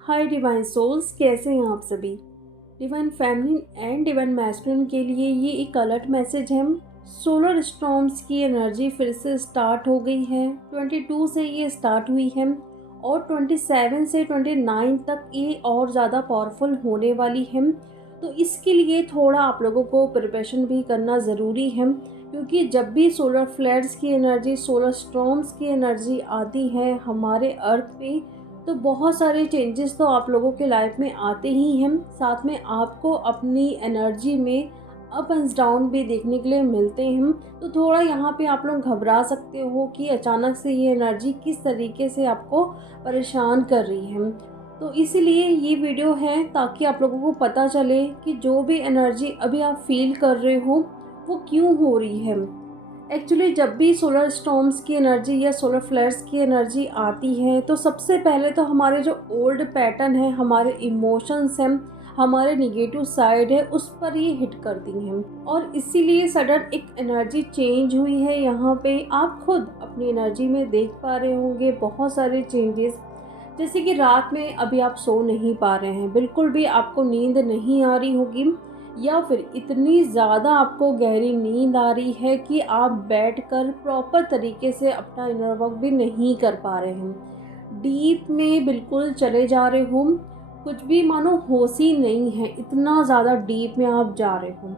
हाय divine souls, कैसे हैं आप सभी। Divine feminine and divine masculine के लिए ये एक अलर्ट मैसेज है। सोलर स्टॉर्म्स की एनर्जी फिर से स्टार्ट हो गई है। 22 से ये स्टार्ट हुई है और 27 से 29 तक ये और ज़्यादा पावरफुल होने वाली है। तो इसके लिए थोड़ा आप लोगों को प्रिपरेशन भी करना ज़रूरी है, क्योंकि जब भी सोलर फ्लेयर्स की एनर्जी, सोलर स्टॉर्म्स की एनर्जी आती है हमारे अर्थ पे, तो बहुत सारे चेंजेस तो आप लोगों के लाइफ में आते ही हैं। साथ में आपको अपनी एनर्जी में अप एंड डाउन भी देखने के लिए मिलते हैं। तो थोड़ा यहाँ पे आप लोग घबरा सकते हो कि अचानक से ये एनर्जी किस तरीके से आपको परेशान कर रही है। तो इसीलिए ये वीडियो है ताकि आप लोगों को पता चले कि जो भी एनर्जी अभी आप फील कर रहे हो वो क्यों हो रही है। एक्चुअली जब भी सोलर स्टॉर्म्स की एनर्जी या सोलर फ्लेयर्स की एनर्जी आती है तो सबसे पहले तो हमारे जो ओल्ड पैटर्न है, हमारे इमोशंस हैं, हमारे निगेटिव साइड है, उस पर ये हिट करती हैं और इसीलिए सडन एक एनर्जी चेंज हुई है। यहाँ पे आप खुद अपनी एनर्जी में देख पा रहे होंगे बहुत सारे चेंजेस। जैसे कि रात में अभी आप सो नहीं पा रहे हैं, बिल्कुल भी आपको नींद नहीं आ रही होगी, या फिर इतनी ज़्यादा आपको गहरी नींद आ रही है कि आप बैठकर प्रॉपर तरीके से अपना इनर वर्क भी नहीं कर पा रहे हैं। डीप में बिल्कुल चले जा रहे हो, कुछ भी मानो होश ही नहीं है, इतना ज़्यादा डीप में आप जा रहे हो।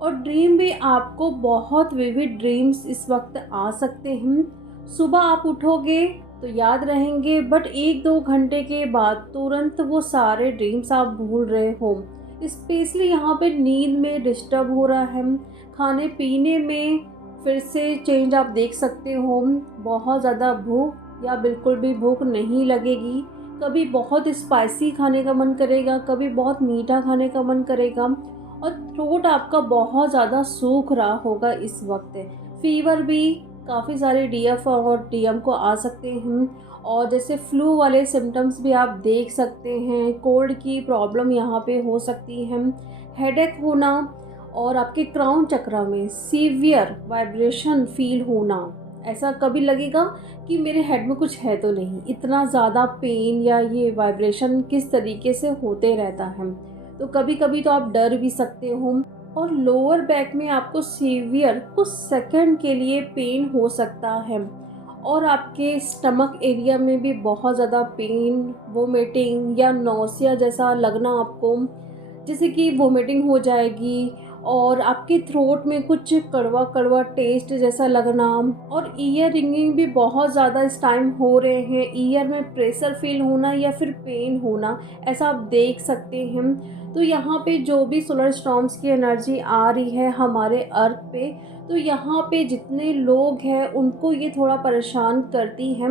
और ड्रीम भी आपको बहुत विविड ड्रीम्स इस वक्त आ सकते हैं। सुबह आप उठोगे तो याद रहेंगे, बट 1-2 घंटे के बाद तुरंत वो सारे ड्रीम्स आप भूल रहे हो। स्पेशली यहाँ पे नींद में डिस्टर्ब हो रहा है, खाने पीने में फिर से चेंज आप देख सकते हो। बहुत ज़्यादा भूख या बिल्कुल भी भूख नहीं लगेगी, कभी बहुत स्पाइसी खाने का मन करेगा, कभी बहुत मीठा खाने का मन करेगा और थ्रोट आपका बहुत ज़्यादा सूख रहा होगा इस वक्त। फीवर भी काफ़ी सारे डीएफ और डीएम को आ सकते हैं और जैसे फ्लू वाले सिम्टम्स भी आप देख सकते हैं। कोल्ड की प्रॉब्लम यहाँ पे हो सकती है, हेडेक होना और आपके क्राउन चक्र में सीवियर वाइब्रेशन फील होना। ऐसा कभी लगेगा कि मेरे हेड में कुछ है तो नहीं, इतना ज़्यादा पेन या ये वाइब्रेशन किस तरीके से होते रहता है। तो कभी कभी तो आप डर भी सकते हो और लोअर बैक में आपको सीवियर कुछ सेकंड के लिए पेन हो सकता है और आपके स्टमक एरिया में भी बहुत ज़्यादा पेन, वोमिटिंग या नौसिया जैसा लगना आपको, जैसे कि वोमिटिंग हो जाएगी और आपके थ्रोट में कुछ कड़वा कड़वा टेस्ट जैसा लगना और ईयर रिंगिंग भी बहुत ज़्यादा इस टाइम हो रहे हैं। ईयर में प्रेशर फील होना या फिर पेन होना, ऐसा आप देख सकते हैं। तो यहाँ पे जो भी सोलर स्टॉर्म्स की एनर्जी आ रही है हमारे अर्थ पे, तो यहाँ पे जितने लोग हैं उनको ये थोड़ा परेशान करती है,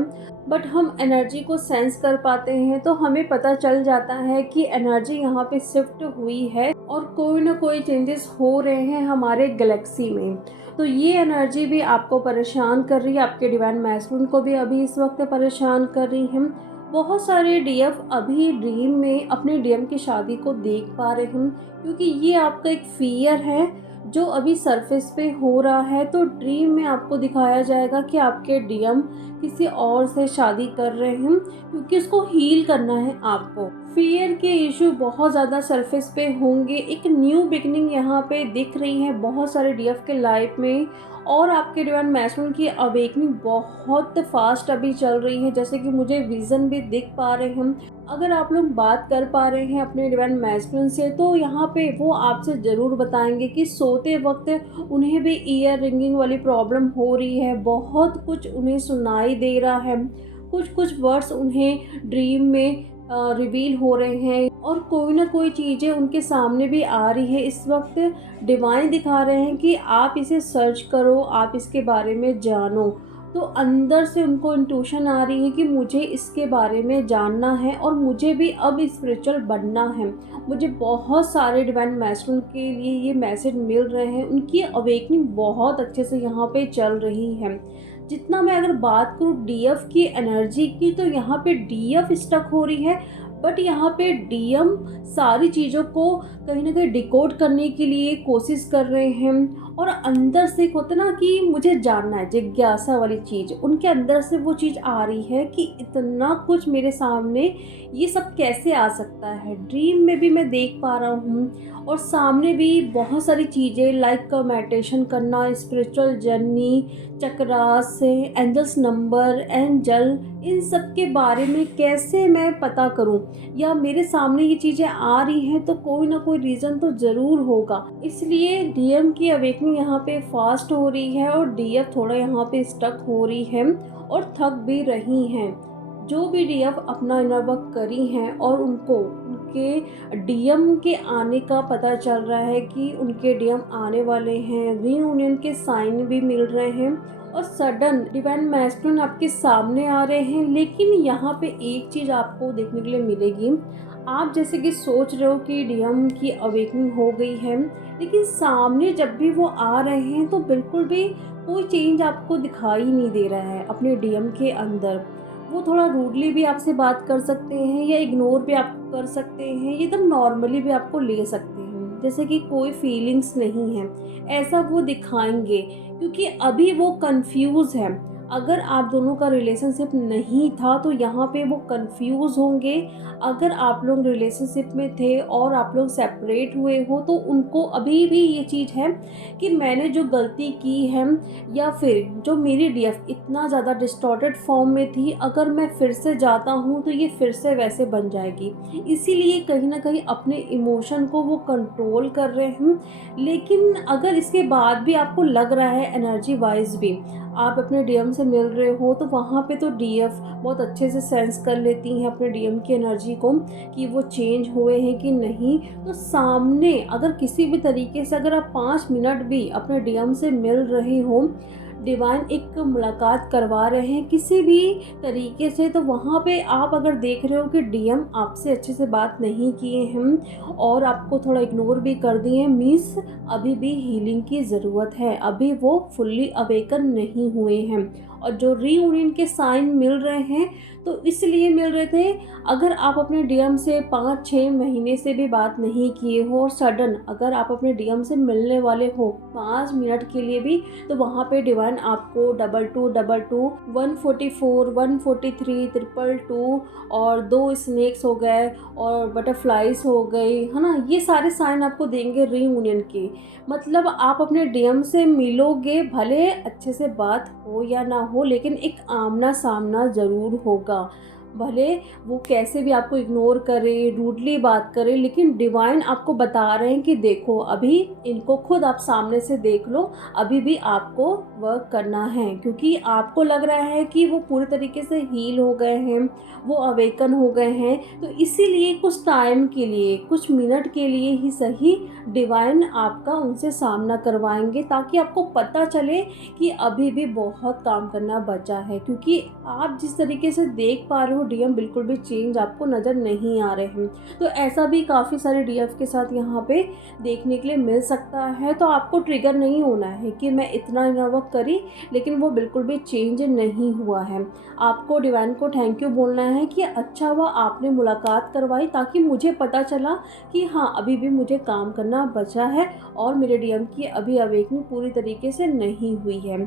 बट हम एनर्जी को सेंस कर पाते हैं तो हमें पता चल जाता है कि एनर्जी यहाँ पे शिफ्ट हुई है और कोई ना कोई चेंजेस हो रहे हैं हमारे गैलेक्सी में। तो ये एनर्जी भी आपको परेशान कर रही है, आपके डिवाइन मैस्कुलिन को भी अभी इस वक्त परेशान कर रही है। बहुत सारे डीएफ अभी ड्रीम में अपने डीएम की शादी को देख पा रहे हैं, क्योंकि ये आपका एक फियर है जो अभी सरफेस पे हो रहा है। तो ड्रीम में आपको दिखाया जाएगा कि आपके डीएम किसी और से शादी कर रहे हैं, क्योंकि उसको हील करना है आपको। फियर के इशू बहुत ज़्यादा सरफेस पे होंगे। एक न्यू बिगनिंग यहाँ पे दिख रही है बहुत सारे डीएफ के लाइफ में और आपके डिवाइन मैस्कुलिन की अवेकनिंग बहुत फास्ट अभी चल रही है, जैसे कि मुझे विजन भी दिख पा रहे हैं। अगर आप लोग बात कर पा रहे हैं अपने डिवाइन मैस्कुलिन से, तो यहाँ पे वो आपसे ज़रूर बताएंगे कि सोते वक्त उन्हें भी ईयर रिंगिंग वाली प्रॉब्लम हो रही है, बहुत कुछ उन्हें सुनाई दे रहा है, कुछ कुछ वर्ड्स उन्हें ड्रीम में रिवील हो रहे हैं और कोई ना कोई चीज़ें उनके सामने भी आ रही है। इस वक्त डिवाइन दिखा रहे हैं कि आप इसे सर्च करो, आप इसके बारे में जानो। तो अंदर से उनको इंट्यूशन आ रही है कि मुझे इसके बारे में जानना है और मुझे भी अब स्पिरिचुअल बनना है। मुझे बहुत सारे डिवाइन मैस्कुलिन के लिए ये मैसेज मिल रहे हैं, उनकी अवेकनिंग बहुत अच्छे से यहाँ पे चल रही है। जितना मैं अगर बात करूँ डीएफ की एनर्जी की, तो यहाँ पे डीएफ स्टक हो रही है, बट यहाँ पे डीएम सारी चीज़ों को कहीं ना कहीं डिकोड करने के लिए कोशिश कर रहे हैं, और अंदर से एक होता ना कि मुझे जानना है, जिज्ञासा वाली चीज़ उनके अंदर से वो चीज़ आ रही है कि इतना कुछ मेरे सामने ये सब कैसे आ सकता है। ड्रीम में भी मैं देख पा रहा हूँ और सामने भी बहुत सारी चीज़ें लाइक मेडिटेशन करना, स्पिरिचुअल जर्नी, चक्रास से एंजल्स नंबर, एंजल, इन सब के बारे में कैसे मैं पता करूं, या मेरे सामने ये चीज़ें आ रही हैं तो कोई ना कोई रीज़न तो ज़रूर होगा। इसलिए डीएम की अवेकनिंग यहाँ पे फास्ट हो रही है और डीएफ थोड़ा यहाँ पे स्टक हो रही है और थक भी रही हैं। जो भी डीएफ अपना इनर वर्क करी हैं और उनको उनके डीएम के आने का पता चल रहा है कि उनके डीएम आने वाले हैं, रीयूनियन के साइन भी मिल रहे हैं और सडन डिवाइन मैस्कुलिन आपके सामने आ रहे हैं। लेकिन यहाँ पे एक चीज़ आपको देखने के लिए मिलेगी, आप जैसे कि सोच रहे हो कि डीएम की अवेकनिंग हो गई है, लेकिन सामने जब भी वो आ रहे हैं तो बिल्कुल भी कोई चेंज आपको दिखाई नहीं दे रहा है अपने डीएम के अंदर। वो थोड़ा रूडली भी आपसे बात कर सकते हैं या इग्नोर भी आप कर सकते हैं, एकदम नॉर्मली भी आपको ले सकते हैं, जैसे कि कोई फीलिंग्स नहीं है, ऐसा वो दिखाएंगे क्योंकि अभी वो कंफ्यूज है। अगर आप दोनों का रिलेशनशिप नहीं था तो यहाँ पे वो कंफ्यूज होंगे। अगर आप लोग रिलेशनशिप में थे और आप लोग सेपरेट हुए हो तो उनको अभी भी ये चीज़ है कि मैंने जो गलती की है, या फिर जो मेरी डीएफ इतना ज़्यादा डिस्टॉर्टेड फॉर्म में थी, अगर मैं फिर से जाता हूँ तो ये फिर से वैसे बन जाएगी। इसीलिए कहीं ना कहीं अपने इमोशन को वो कंट्रोल कर रहे हैं। लेकिन अगर इसके बाद भी आपको लग रहा है एनर्जी वाइज भी आप अपने डीएम से मिल रहे हो, तो वहाँ पे तो डीएफ बहुत अच्छे से सेंस कर लेती हैं अपने डीएम की एनर्जी को कि वो चेंज हुए हैं कि नहीं। तो सामने अगर किसी भी तरीके से अगर आप 5 मिनट भी अपने डीएम से मिल रहे हो, डिवाइन एक मुलाकात करवा रहे हैं किसी भी तरीके से, तो वहाँ पे आप अगर देख रहे हो कि डीएम आपसे अच्छे से बात नहीं किए हैं और आपको थोड़ा इग्नोर भी कर दिए हैं, मीन्स अभी भी हीलिंग की ज़रूरत है, अभी वो फुल्ली अवेकन नहीं हुए हैं। और जो रीयूनियन के साइन मिल रहे हैं तो इसलिए मिल रहे थे, अगर आप अपने डीएम से 5-6 महीने से भी बात नहीं किए हो और सडन अगर आप अपने डीएम से मिलने वाले हो 5 मिनट के लिए भी, तो वहाँ पे डिवाइन आपको 2222 144 143 222 और 2 स्नेक्स हो गए और बटरफ्लाइज हो गई, है ना, ये सारे साइन आपको देंगे रीयूनियन के। मतलब आप अपने डीएम से मिलोगे, भले अच्छे से बात हो या ना हो, लेकिन एक आमना सामना ज़रूर होगा। भले वो कैसे भी आपको इग्नोर करे, रूडली बात करे, लेकिन डिवाइन आपको बता रहे हैं कि देखो अभी इनको खुद आप सामने से देख लो, अभी भी आपको वर्क करना है, क्योंकि आपको लग रहा है कि वो पूरी तरीके से हील हो गए हैं, वो अवेकन हो गए हैं। तो इसीलिए कुछ टाइम के लिए, कुछ मिनट के लिए ही सही, डिवाइन आपका उनसे सामना करवाएंगे ताकि आपको पता चले कि अभी भी बहुत काम करना बचा है। क्योंकि आप जिस तरीके से देख पा रहे हो डीएम बिल्कुल भी चेंज आपको नज़र नहीं आ रहे हैं। तो ऐसा भी काफ़ी सारे डीएफ के साथ यहाँ पे देखने के लिए मिल सकता है। तो आपको ट्रिगर नहीं होना है कि मैं इतना इनर वर्क करी लेकिन वो बिल्कुल भी चेंज नहीं हुआ है। आपको डिवाइन को थैंक यू बोलना है कि अच्छा हुआ आपने मुलाकात करवाई, ताकि मुझे पता चला कि हाँ अभी भी मुझे काम करना बचा है और मेरे डीएम की अभी अवेकनिंग पूरी तरीके से नहीं हुई है।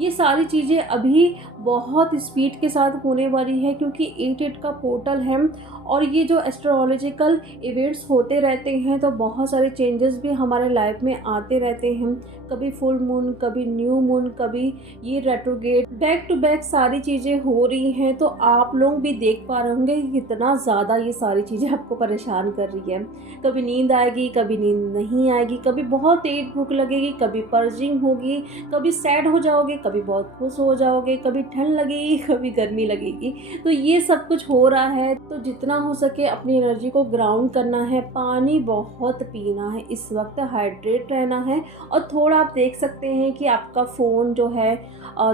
ये सारी चीज़ें अभी बहुत स्पीड के साथ होने वाली है क्योंकि 8-8 का पोर्टल है और ये जो एस्ट्रोलॉजिकल इवेंट्स होते रहते हैं तो बहुत सारे चेंजेस भी हमारे लाइफ में आते रहते हैं। कभी फुल मून, कभी न्यू मून, कभी ये रेट्रोगेट, बैक टू बैक सारी चीज़ें हो रही हैं। तो आप लोग भी देख पा रहे होंगे कि कितना ज़्यादा ये सारी चीज़ें आपको परेशान कर रही है। कभी नींद आएगी, कभी नींद नहीं आएगी, कभी बहुत तेज भूख लगेगी, कभी पर्जिंग होगी, कभी सैड हो जाओगे, कभी बहुत खुश हो जाओगे, कभी ठंड लगेगी, कभी गर्मी लगेगी। तो ये सब कुछ हो रहा है। तो जितना हो सके अपनी एनर्जी को ग्राउंड करना है, पानी बहुत पीना है, इस वक्त हाइड्रेट रहना है। और थोड़ा आप देख सकते हैं कि आपका फ़ोन जो है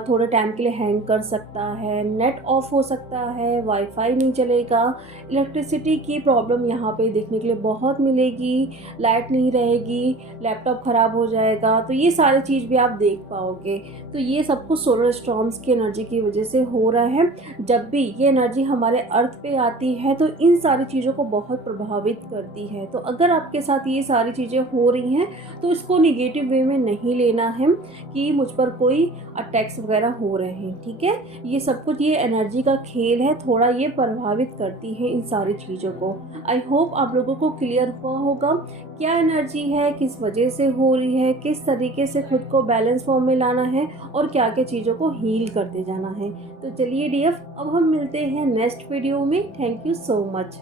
थोड़े टाइम के लिए हैंग कर सकता है, नेट ऑफ हो सकता है, वाईफाई नहीं चलेगा, इलेक्ट्रिसिटी की प्रॉब्लम यहाँ पे देखने के लिए बहुत मिलेगी, लाइट नहीं रहेगी, लैपटॉप ख़राब हो जाएगा। तो ये सारी चीज़ भी आप देख पाओगे। तो ये सब कुछ सोलर स्टॉर्म्स की एनर्जी की वजह से हो रहा है। जब भी ये एनर्जी एनर्जी हमारे अर्थ पे आती है तो इन सारी चीज़ों को बहुत प्रभावित करती है। तो अगर आपके साथ ये सारी चीज़ें हो रही हैं तो इसको नेगेटिव वे में नहीं लेना है कि मुझ पर कोई अटैक्स वगैरह हो रहे हैं, ठीक है। ये सब कुछ ये एनर्जी का खेल है, थोड़ा ये प्रभावित करती है इन सारी चीज़ों को। आई होप आप लोगों को क्लियर हुआ होगा क्या एनर्जी है, किस वजह से हो रही है, किस तरीके से खुद को बैलेंस फॉर्म में लाना है और क्या क्या चीज़ों को हील करते जाना है। तो चलिए डियर, अब हम मिलते हैं नेक्स्ट वीडियो में। Thank you so much.